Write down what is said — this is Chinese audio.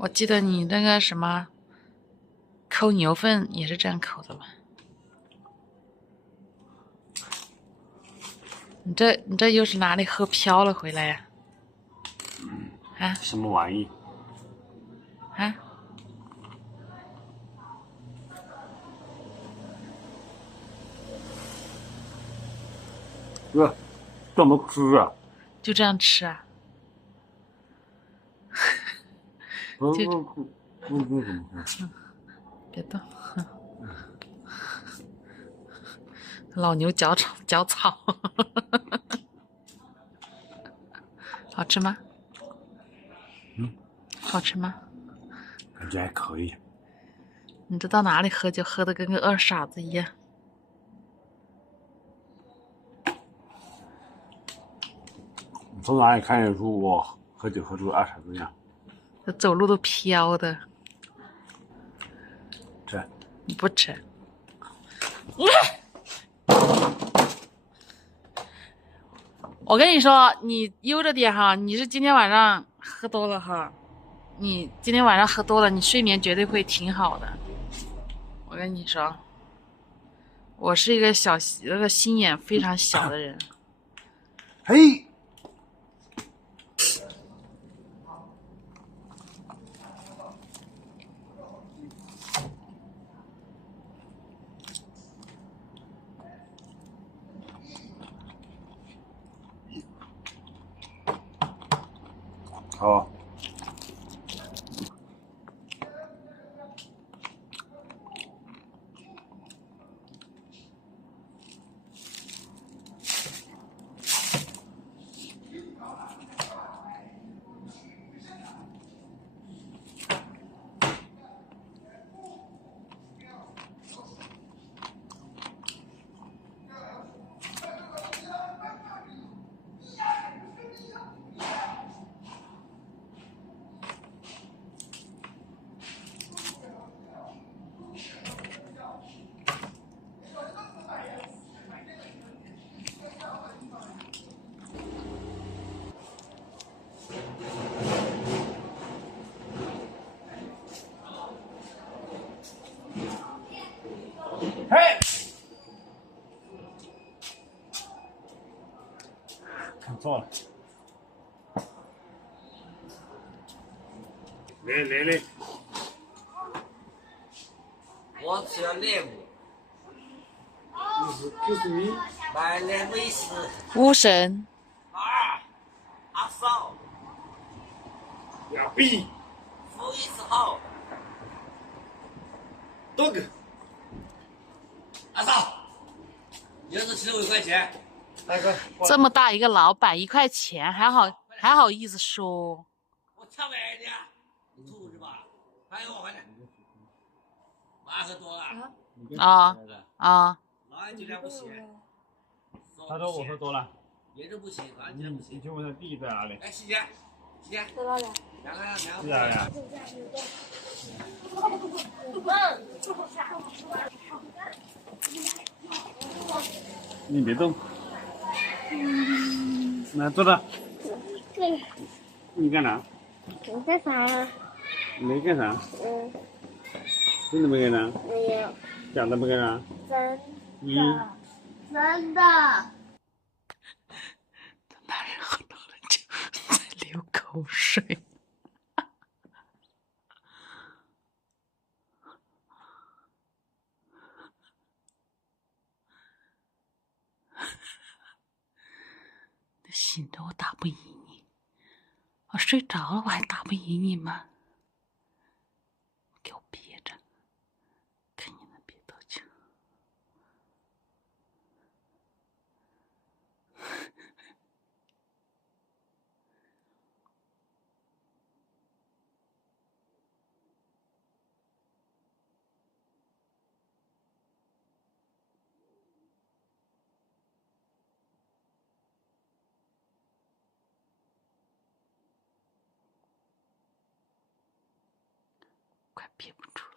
我记得你那个什么抠牛粪也是这样抠的吧？你这又是哪里喝飘了回来呀？啊什么玩意？啊！怎么吃啊？就这样吃啊？别动，老牛嚼草，好吃吗？好吃吗？感觉还可以。你这到哪里喝酒喝的跟个二傻子一样？你从哪里看得出我喝酒喝出二傻子样？这走路都飘的。吃。你不吃？我跟你说，你悠着点哈，你是今天晚上喝多了哈，你今天晚上喝多了，你睡眠绝对会挺好的。我跟你说，我是一个那个心眼非常小的人。嘿，好。嘿，看错了。来，我吃了猎物，就是你。买了美食。巫神，阿嫂，要比福一次好。多个。阿嫂，又是7块钱。大哥，这么大一个老板1块钱，还好意思说？我抢买的，你兔子吧？还有我快点。妈喝多了。啊啊！老眼酒量不行。他说我喝多了。也是不行，老眼酒量不行。你去问他弟在哪里？哎，细姐，在哪里？两个。在哪里啊？你别动。来，坐着。你干啥？你干啥？没干啥。真的没干啥？没有。假的没干啥？真的。男人喝多了酒在流口水。醒着我打不赢你，我睡着了我还打不赢你吗？给我憋着，看你能憋多久。快憋不住。